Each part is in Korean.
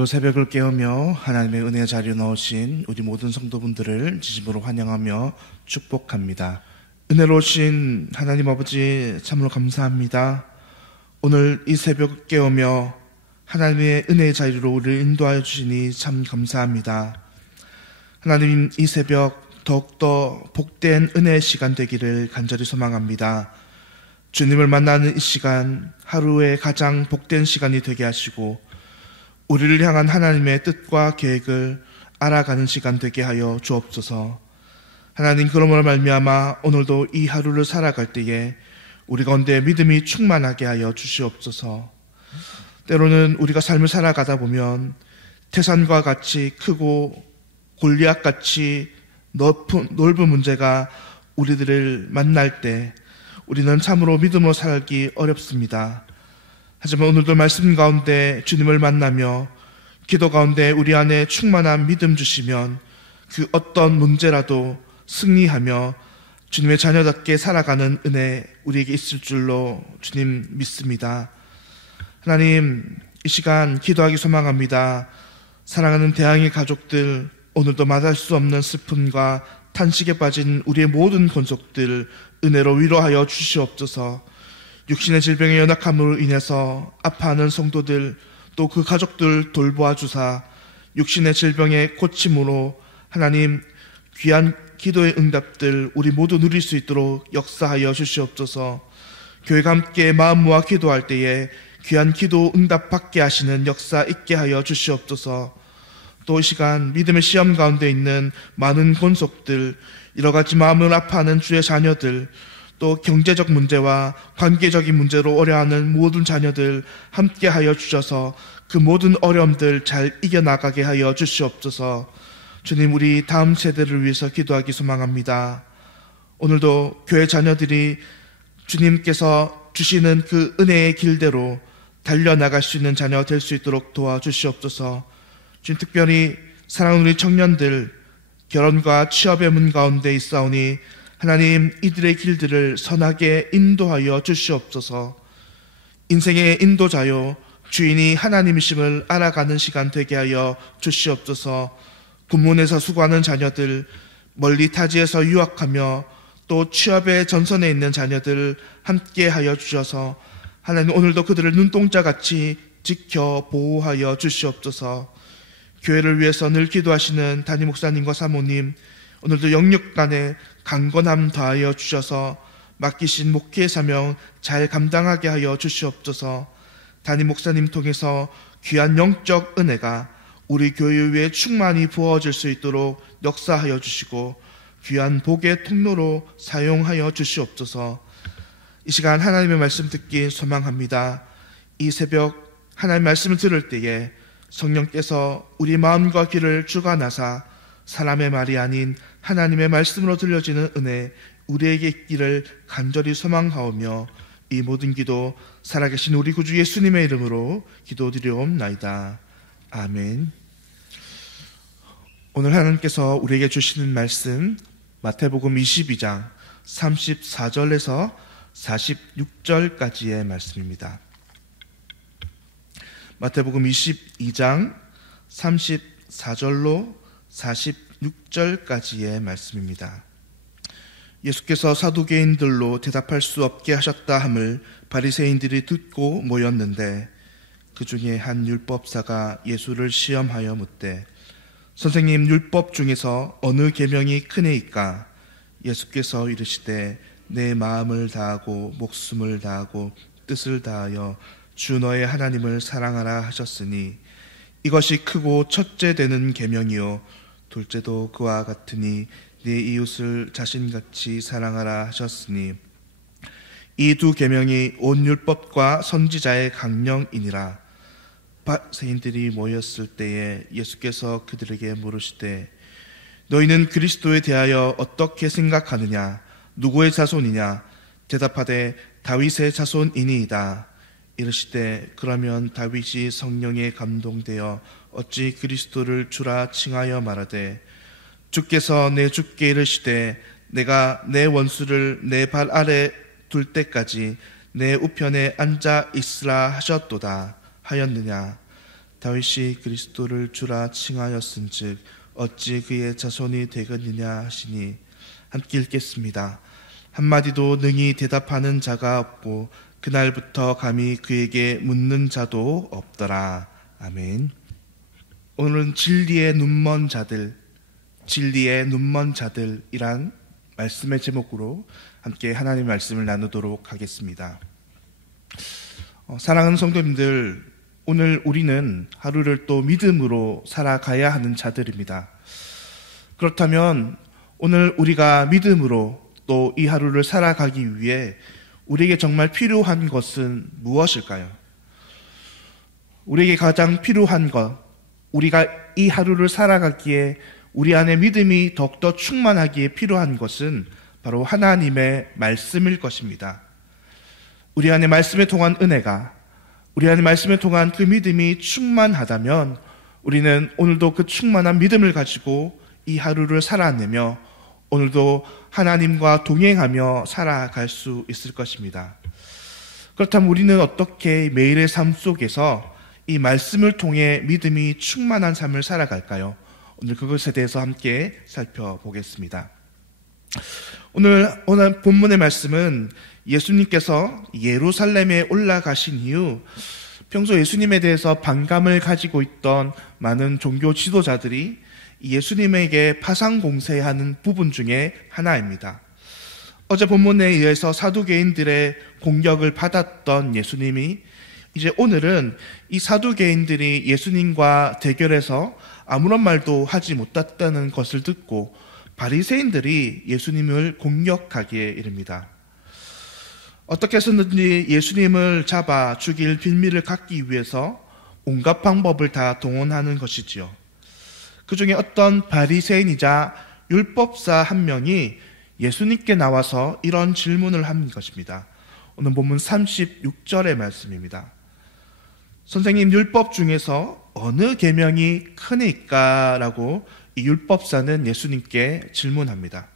오늘도 새벽을 깨우며 하나님의 은혜의 자리에 넣으신 우리 모든 성도분들을 진심으로 환영하며 축복합니다. 은혜로우신 하나님 아버지 참으로 감사합니다. 오늘 이 새벽을 깨우며 하나님의 은혜의 자리로 우리를 인도하여 주시니 참 감사합니다. 하나님, 이 새벽 더욱더 복된 은혜의 시간 되기를 간절히 소망합니다. 주님을 만나는 이 시간, 하루의 가장 복된 시간이 되게 하시고 우리를 향한 하나님의 뜻과 계획을 알아가는 시간 되게 하여 주옵소서. 하나님, 그러므로 말미암아 오늘도 이 하루를 살아갈 때에 우리 가운데 믿음이 충만하게 하여 주시옵소서. 때로는 우리가 삶을 살아가다 보면 태산과 같이 크고 골리앗같이 넓은 문제가 우리들을 만날 때 우리는 참으로 믿음으로 살기 어렵습니다. 하지만 오늘도 말씀 가운데 주님을 만나며 기도 가운데 우리 안에 충만한 믿음 주시면 그 어떤 문제라도 승리하며 주님의 자녀답게 살아가는 은혜 우리에게 있을 줄로 주님 믿습니다. 하나님, 이 시간 기도하기 소망합니다. 사랑하는 대항의 가족들, 오늘도 말할 수 없는 슬픔과 탄식에 빠진 우리의 모든 권속들 은혜로 위로하여 주시옵소서. 육신의 질병의 연약함으로 인해서 아파하는 성도들, 또 그 가족들 돌보아 주사 육신의 질병의 고침으로 하나님 귀한 기도의 응답들 우리 모두 누릴 수 있도록 역사하여 주시옵소서. 교회가 함께 마음 모아 기도할 때에 귀한 기도 응답 받게 하시는 역사 있게 하여 주시옵소서. 또 이 시간 믿음의 시험 가운데 있는 많은 권속들, 여러 가지 마음을 아파하는 주의 자녀들, 또 경제적 문제와 관계적인 문제로 어려워하는 모든 자녀들 함께 하여 주셔서 그 모든 어려움들 잘 이겨나가게 하여 주시옵소서. 주님, 우리 다음 세대를 위해서 기도하기 소망합니다. 오늘도 교회 자녀들이 주님께서 주시는 그 은혜의 길대로 달려나갈 수 있는 자녀 될 수 있도록 도와주시옵소서. 주님, 특별히 사랑하는 우리 청년들 결혼과 취업의 문 가운데 있사오니 하나님, 이들의 길들을 선하게 인도하여 주시옵소서. 인생의 인도자요 주인이 하나님이심을 알아가는 시간 되게 하여 주시옵소서. 군문에서 수고하는 자녀들, 멀리 타지에서 유학하며 또 취업의 전선에 있는 자녀들 함께 하여 주셔서 하나님, 오늘도 그들을 눈동자같이 지켜 보호하여 주시옵소서. 교회를 위해서 늘 기도하시는 담임 목사님과 사모님, 오늘도 영육간에 강건함 더하여 주셔서 맡기신 목회 사명 잘 감당하게 하여 주시옵소서. 담임 목사님 통해서 귀한 영적 은혜가 우리 교회 위에 충만히 부어질 수 있도록 역사하여 주시고 귀한 복의 통로로 사용하여 주시옵소서. 이 시간 하나님의 말씀 듣기 소망합니다. 이 새벽 하나님의 말씀을 들을 때에 성령께서 우리 마음과 귀를 주관하사 사람의 말이 아닌 하나님의 말씀으로 들려지는 은혜 우리에게 있기를 간절히 소망하오며 이 모든 기도 살아계신 우리 구주 예수님의 이름으로 기도드리옵나이다. 아멘. 오늘 하나님께서 우리에게 주시는 말씀 마태복음 22장 34절에서 46절까지의 말씀입니다. 마태복음 22장 34절로 46절까지의 말씀입니다. 예수께서 사두개인들로 대답할 수 없게 하셨다 함을 바리새인들이 듣고 모였는데 그 중에 한 율법사가 예수를 시험하여 묻되 선생님, 율법 중에서 어느 계명이 크니이까? 예수께서 이르시되 내 마음을 다하고 목숨을 다하고 뜻을 다하여 주 너의 하나님을 사랑하라 하셨으니 이것이 크고 첫째 되는 계명이요 둘째도 그와 같으니 네 이웃을 자신같이 사랑하라 하셨으니 이 두 계명이 온 율법과 선지자의 강령이니라. 바리새인들이 모였을 때에 예수께서 그들에게 물으시되 너희는 그리스도에 대하여 어떻게 생각하느냐? 누구의 자손이냐? 대답하되 다윗의 자손이니이다. 이르시되 그러면 다윗이 성령에 감동되어 어찌 그리스도를 주라 칭하여 말하되 주께서 내 주께 이르시되 내가 내 원수를 내 발 아래 둘 때까지 내 우편에 앉아 있으라 하셨도다 하였느냐? 다윗이 그리스도를 주라 칭하였은즉 어찌 그의 자손이 되겠느냐 하시니. 함께 읽겠습니다. 한마디도 능히 대답하는 자가 없고 그날부터 감히 그에게 묻는 자도 없더라. 아멘. 오늘은 진리의 눈먼 자들, 진리의 눈먼 자들이란 말씀의 제목으로 함께 하나님의 말씀을 나누도록 하겠습니다. 사랑하는 성도님들, 오늘 우리는 하루를 또 믿음으로 살아가야 하는 자들입니다. 그렇다면 오늘 우리가 믿음으로 또 이 하루를 살아가기 위해 우리에게 정말 필요한 것은 무엇일까요? 우리에게 가장 필요한 것, 우리가 이 하루를 살아가기에 우리 안에 믿음이 더욱더 충만하기에 필요한 것은 바로 하나님의 말씀일 것입니다. 우리 안에 말씀에 통한 은혜가, 우리 안에 말씀에 통한 그 믿음이 충만하다면 우리는 오늘도 그 충만한 믿음을 가지고 이 하루를 살아내며 오늘도 하나님과 동행하며 살아갈 수 있을 것입니다. 그렇다면 우리는 어떻게 매일의 삶 속에서 이 말씀을 통해 믿음이 충만한 삶을 살아갈까요? 오늘 그것에 대해서 함께 살펴보겠습니다. 오늘 본문의 말씀은 예수님께서 예루살렘에 올라가신 이후 평소 예수님에 대해서 반감을 가지고 있던 많은 종교 지도자들이 예수님에게 파상 공세하는 부분 중에 하나입니다. 어제 본문에 의해서 사두개인들의 공격을 받았던 예수님이 이제 오늘은 이 사두개인들이 예수님과 대결해서 아무런 말도 하지 못했다는 것을 듣고 바리새인들이 예수님을 공격하기에 이릅니다. 어떻게 해서든지 예수님을 잡아 죽일 빌미를 갖기 위해서 온갖 방법을 다 동원하는 것이지요. 그 중에 어떤 바리새인이자 율법사 한 명이 예수님께 나와서 이런 질문을 한 것입니다. 오늘 본문 36절의 말씀입니다. 선생님, 율법 중에서 어느 계명이 크니까? 라고 이 율법사는 예수님께 질문합니다.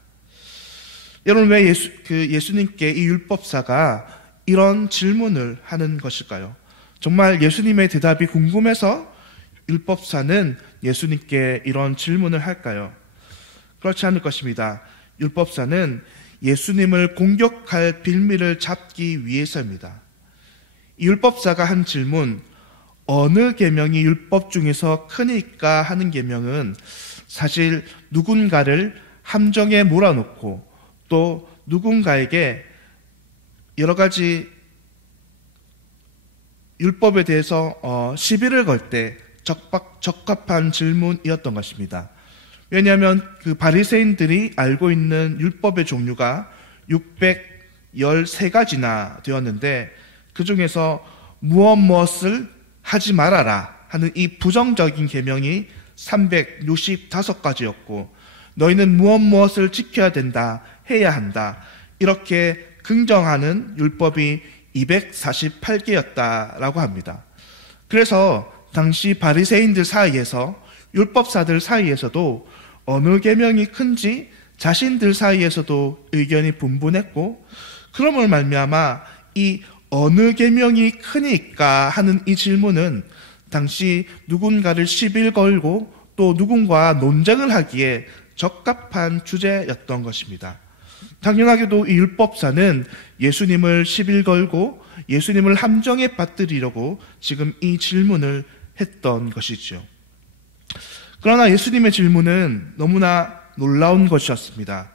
여러분, 왜 예수님께 이 율법사가 이런 질문을 하는 것일까요? 정말 예수님의 대답이 궁금해서 율법사는 예수님께 이런 질문을 할까요? 그렇지 않을 것입니다. 율법사는 예수님을 공격할 빌미를 잡기 위해서입니다. 이 율법사가 한 질문, 어느 계명이 율법 중에서 크니까 하는 계명은 사실 누군가를 함정에 몰아놓고 또 누군가에게 여러 가지 율법에 대해서 시비를 걸 때 적합한 질문이었던 것입니다. 왜냐하면 그 바리새인들이 알고 있는 율법의 종류가 613가지나 되었는데 그 중에서 무엇을 하지 말아라 하는 이 부정적인 계명이 365가지였고 너희는 무엇을 지켜야 된다, 해야 한다, 이렇게 긍정하는 율법이 248개였다라고 합니다. 그래서 당시 바리새인들 사이에서, 율법사들 사이에서도 어느 계명이 큰지 자신들 사이에서도 의견이 분분했고, 그러므로 말미암아 이 어느 계명이 크니까 하는 이 질문은 당시 누군가를 시비를 걸고 또 누군가 논쟁을 하기에 적합한 주제였던 것입니다. 당연하게도 이 율법사는 예수님을 시비를 걸고 예수님을 함정에 빠뜨리려고 지금 이 질문을 했던 것이죠. 그러나 예수님의 질문은 너무나 놀라운 것이었습니다.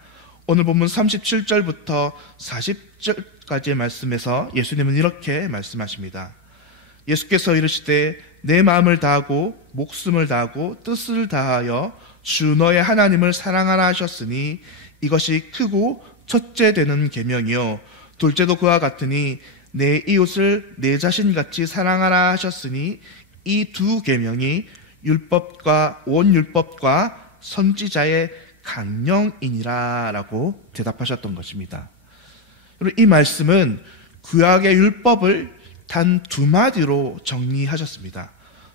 오늘 본문 37절부터 40절까지의 말씀에서 예수님은 이렇게 말씀하십니다. 예수께서 이르시되 내 마음을 다하고 목숨을 다하고 뜻을 다하여 주 너의 하나님을 사랑하라 하셨으니 이것이 크고 첫째 되는 계명이요 둘째도 그와 같으니 내 이웃을 내 자신같이 사랑하라 하셨으니 이 두 계명이 율법과 온 율법과 선지자의 강령이니라 라고 대답하셨던 것입니다. 이 말씀은 구약의 율법을 단 두 마디로 정리하셨습니다.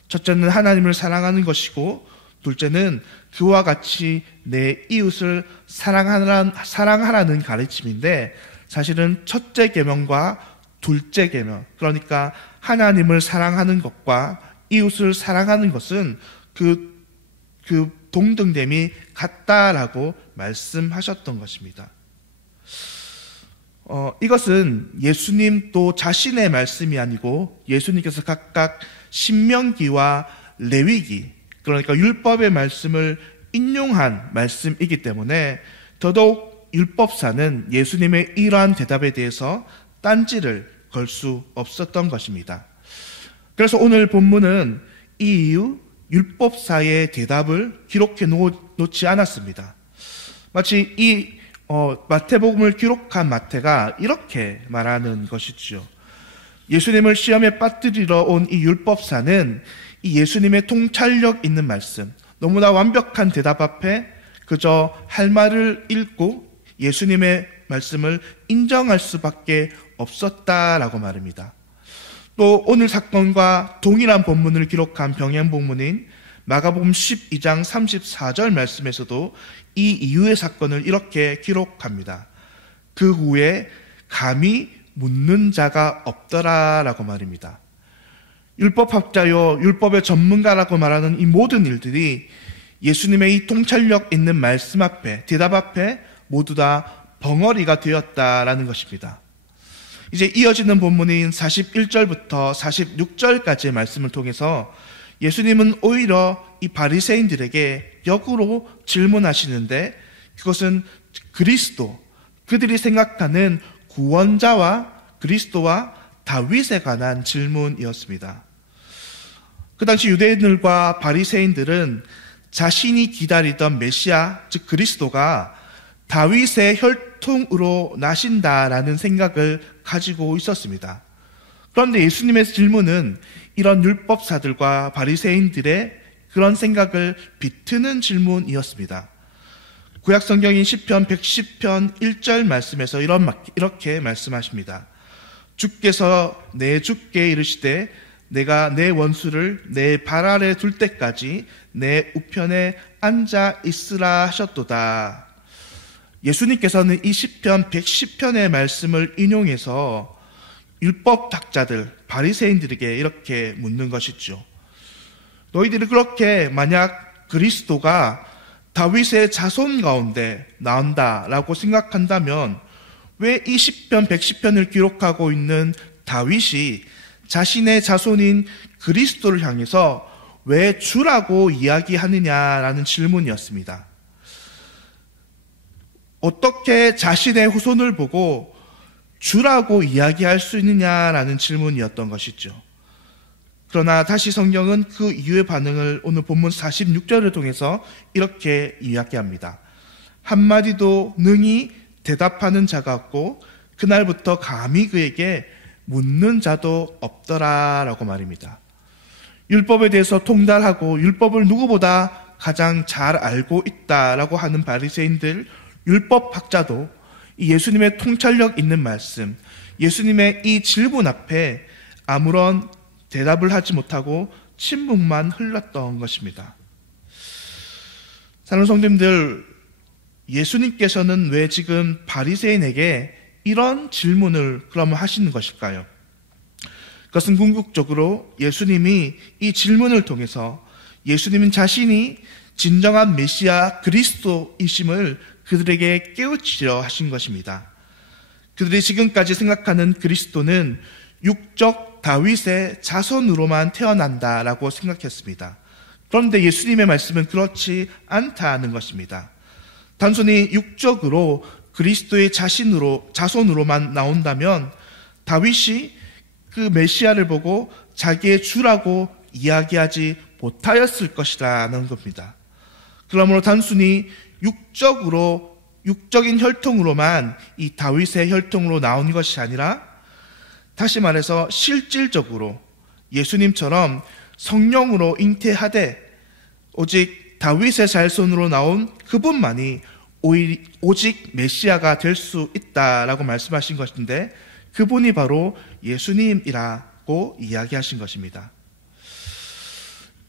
첫째는 하나님을 사랑하는 것이고 둘째는 그와 같이 내 이웃을 사랑하라는 가르침인데 사실은 첫째 계명과 둘째 계명, 그러니까 하나님을 사랑하는 것과 이웃을 사랑하는 것은 그 동등됨이 같다라고 말씀하셨던 것입니다. 이것은 예수님 또 자신의 말씀이 아니고 예수님께서 각각 신명기와 레위기, 그러니까 율법의 말씀을 인용한 말씀이기 때문에 더더욱 율법사는 예수님의 이러한 대답에 대해서 딴지를 걸 수 없었던 것입니다. 그래서 오늘 본문은 이 이유 율법사의 대답을 기록해 놓지 않았습니다. 마치 이 마태복음을 기록한 마태가 이렇게 말하는 것이죠. 예수님을 시험에 빠뜨리러 온 이 율법사는 이 예수님의 통찰력 있는 말씀, 너무나 완벽한 대답 앞에 그저 할 말을 읽고 예수님의 말씀을 인정할 수밖에 없었다라고 말합니다. 또 오늘 사건과 동일한 본문을 기록한 병행본문인 마가복음 12장 34절 말씀에서도 이 이후의 사건을 이렇게 기록합니다. 그 후에 감히 묻는 자가 없더라라고 말입니다. 율법학자요 율법의 전문가라고 말하는 이 모든 일들이 예수님의 이 통찰력 있는 말씀 앞에, 대답 앞에 모두 다 벙어리가 되었다라는 것입니다. 이제 이어지는 본문인 41절부터 46절까지의 말씀을 통해서 예수님은 오히려 이 바리새인들에게 역으로 질문하시는데, 그것은 그리스도, 그들이 생각하는 구원자와 그리스도와 다윗에 관한 질문이었습니다. 그 당시 유대인들과 바리새인들은 자신이 기다리던 메시아, 즉 그리스도가 다윗의 혈통으로 나신다라는 생각을 가지고 있었습니다. 그런데 예수님의 질문은 이런 율법사들과 바리새인들의 그런 생각을 비트는 질문이었습니다. 구약 성경인 시편 110편 1절 말씀에서 이렇게 말씀하십니다. 주께서 내 주께 이르시되 내가 내 원수를 내 발 아래 둘 때까지 내 우편에 앉아 있으라 하셨도다. 예수님께서는 이 시편 110편의 말씀을 인용해서 율법학자들, 바리새인들에게 이렇게 묻는 것이죠. 너희들이 그렇게 만약 그리스도가 다윗의 자손 가운데 나온다라고 생각한다면 왜 이 시편 110편을 기록하고 있는 다윗이 자신의 자손인 그리스도를 향해서 왜 주라고 이야기하느냐라는 질문이었습니다. 어떻게 자신의 후손을 보고 주라고 이야기할 수 있느냐라는 질문이었던 것이죠. 그러나 다시 성경은 그 이후의 반응을 오늘 본문 46절을 통해서 이렇게 이야기합니다. 한마디도 능히 대답하는 자가 없고 그날부터 감히 그에게 묻는 자도 없더라라고 말입니다. 율법에 대해서 통달하고 율법을 누구보다 가장 잘 알고 있다라고 하는 바리새인들, 율법학자도 이 예수님의 통찰력 있는 말씀, 예수님의 이 질문 앞에 아무런 대답을 하지 못하고 침묵만 흘렀던 것입니다. 사랑하는 성도님들, 예수님께서는 왜 지금 바리새인에게 이런 질문을 그러면 하시는 것일까요? 그것은 궁극적으로 예수님이 이 질문을 통해서 예수님은 자신이 진정한 메시아 그리스도이심을 그들에게 깨우치려 하신 것입니다. 그들이 지금까지 생각하는 그리스도는 육적 다윗의 자손으로만 태어난다라고 생각했습니다. 그런데 예수님의 말씀은 그렇지 않다는 것입니다. 단순히 육적으로 그리스도의 자손으로만 나온다면 다윗이 그 메시아를 보고 자기의 주라고 이야기하지 못하였을 것이라는 겁니다. 그러므로 단순히 육적인 혈통으로만 이 다윗의 혈통으로 나온 것이 아니라, 다시 말해서 실질적으로 예수님처럼 성령으로 잉태하되 오직 다윗의 자손으로 나온 그분만이 오직 메시아가 될 수 있다라고 말씀하신 것인데, 그분이 바로 예수님이라고 이야기하신 것입니다.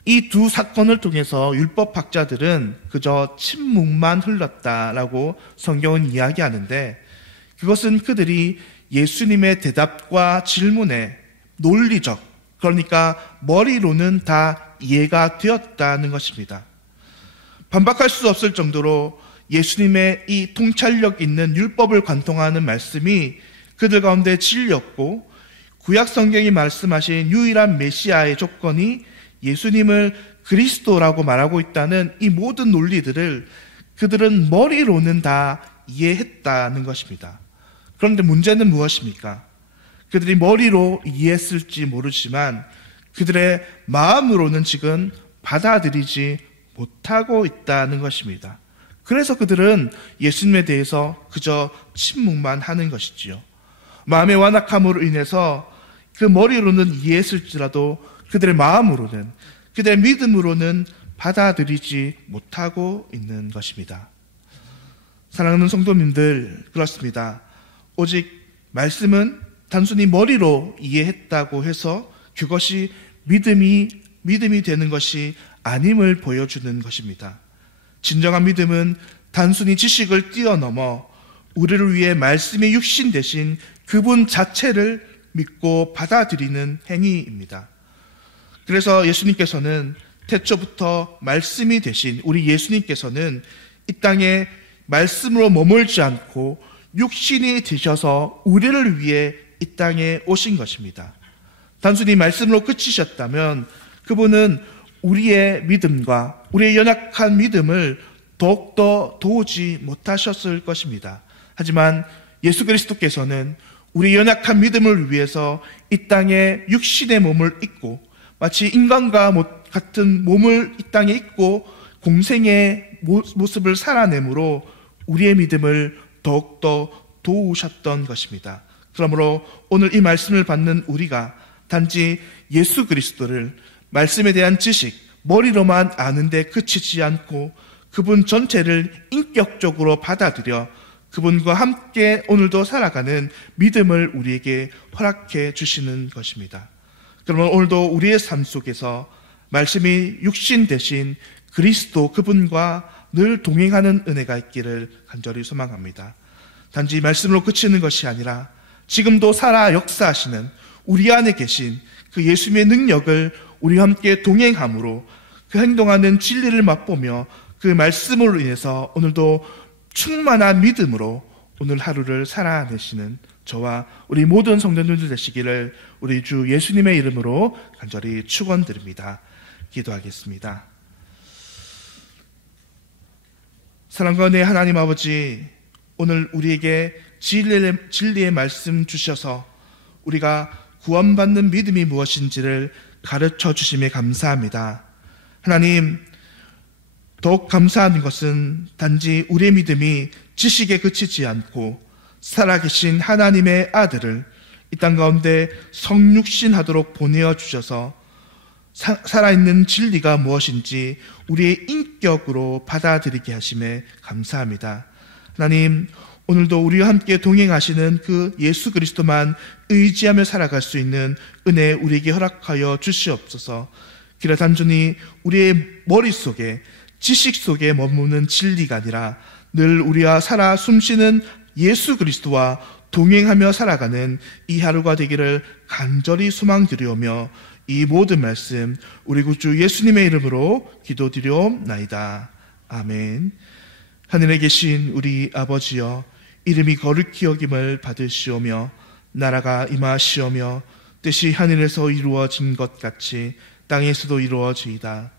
이 두 사건을 통해서 율법학자들은 그저 침묵만 흘렀다라고 성경은 이야기하는데, 그것은 그들이 예수님의 대답과 질문에 논리적, 그러니까 머리로는 다 이해가 되었다는 것입니다. 반박할 수 없을 정도로 예수님의 이 통찰력 있는 율법을 관통하는 말씀이 그들 가운데 진리였고, 구약 성경이 말씀하신 유일한 메시아의 조건이 예수님을 그리스도라고 말하고 있다는 이 모든 논리들을 그들은 머리로는 다 이해했다는 것입니다. 그런데 문제는 무엇입니까? 그들이 머리로 이해했을지 모르지만 그들의 마음으로는 지금 받아들이지 못하고 있다는 것입니다. 그래서 그들은 예수님에 대해서 그저 침묵만 하는 것이지요. 마음의 완악함으로 인해서 그 머리로는 이해했을지라도 그들의 마음으로는, 그들의 믿음으로는 받아들이지 못하고 있는 것입니다. 사랑하는 성도님들, 그렇습니다. 오직 말씀은 단순히 머리로 이해했다고 해서 그것이 믿음이 되는 것이 아님을 보여주는 것입니다. 진정한 믿음은 단순히 지식을 뛰어넘어 우리를 위해 말씀의 육신 대신 그분 자체를 믿고 받아들이는 행위입니다. 그래서 예수님께서는 태초부터 말씀이 되신 우리 예수님께서는 이 땅에 말씀으로 머물지 않고 육신이 되셔서 우리를 위해 이 땅에 오신 것입니다. 단순히 말씀으로 그치셨다면 그분은 우리의 믿음과 우리의 연약한 믿음을 더욱더 도우지 못하셨을 것입니다. 하지만 예수 그리스도께서는 우리 연약한 믿음을 위해서 이 땅에 육신의 몸을 입고 마치 인간과 같은 몸을 이 땅에 입고 공생의 모습을 살아내므로 우리의 믿음을 더욱더 도우셨던 것입니다. 그러므로 오늘 이 말씀을 받는 우리가 단지 예수 그리스도를 말씀에 대한 지식, 머리로만 아는데 그치지 않고 그분 전체를 인격적으로 받아들여 그분과 함께 오늘도 살아가는 믿음을 우리에게 허락해 주시는 것입니다. 그러면 오늘도 우리의 삶 속에서 말씀이 육신 대신 그리스도 그분과 늘 동행하는 은혜가 있기를 간절히 소망합니다. 단지 말씀으로 그치는 것이 아니라 지금도 살아 역사하시는 우리 안에 계신 그 예수님의 능력을 우리와 함께 동행함으로 그 행동하는 진리를 맛보며 그 말씀으로 인해서 오늘도 충만한 믿음으로 오늘 하루를 살아내시는 저와 우리 모든 성도님들 되시기를 우리 주 예수님의 이름으로 간절히 축원드립니다. 기도하겠습니다. 사랑과 은혜의 하나님 아버지, 오늘 우리에게 진리의 말씀 주셔서 우리가 구원받는 믿음이 무엇인지를 가르쳐 주심에 감사합니다. 하나님, 더욱 감사한 것은 단지 우리의 믿음이 지식에 그치지 않고 살아계신 하나님의 아들을 이 땅 가운데 성육신하도록 보내어 주셔서 살아있는 진리가 무엇인지 우리의 인격으로 받아들이게 하심에 감사합니다. 하나님, 오늘도 우리와 함께 동행하시는 그 예수 그리스도만 의지하며 살아갈 수 있는 은혜 우리에게 허락하여 주시옵소서. 그래 단순히 우리의 머릿속에 지식 속에 머무는 진리가 아니라 늘 우리와 살아 숨쉬는 예수 그리스도와 동행하며 살아가는 이 하루가 되기를 간절히 소망드리오며 이 모든 말씀 우리 구주 예수님의 이름으로 기도드리옵나이다. 아멘. 하늘에 계신 우리 아버지여, 이름이 거룩히 여김을 받으시오며 나라가 임하시오며 뜻이 하늘에서 이루어진 것 같이 땅에서도 이루어지이다.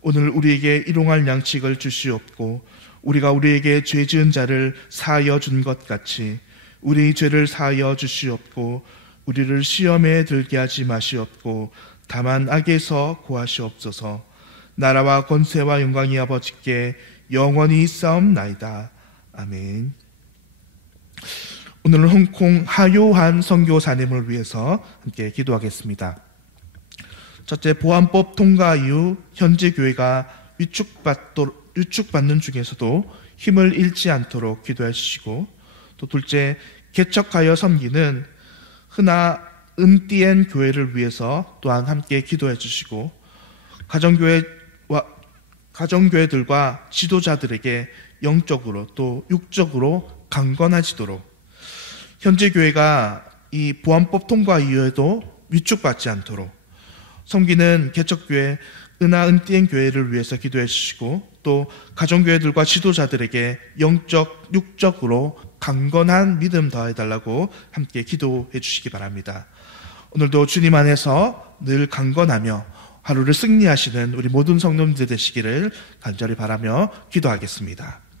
오늘 우리에게 일용할 양식을 주시옵고 우리가 우리에게 죄 지은 자를 사하여 준 것 같이 우리 죄를 사하여 주시옵고 우리를 시험에 들게 하지 마시옵고 다만 악에서 구하시옵소서. 나라와 권세와 영광이 아버지께 영원히 있사옵나이다. 아멘. 오늘은 홍콩 하요한 선교사님을 위해서 함께 기도하겠습니다. 첫째, 보안법 통과 이후 현지 교회가 위축받는 중에서도 힘을 잃지 않도록 기도해 주시고, 또 둘째, 개척하여 섬기는 흔하 은띠엔 교회를 위해서 또한 함께 기도해 주시고, 가정교회들과 지도자들에게 영적으로 또 육적으로 강건해지도록 현지 교회가 이 보안법 통과 이후에도 위축받지 않도록 섬기는 개척교회 은하은띠엔 교회를 위해서 기도해 주시고 또 가정교회들과 지도자들에게 영적, 육적으로 강건한 믿음 더해달라고 함께 기도해 주시기 바랍니다. 오늘도 주님 안에서 늘 강건하며 하루를 승리하시는 우리 모든 성도님들 되시기를 간절히 바라며 기도하겠습니다.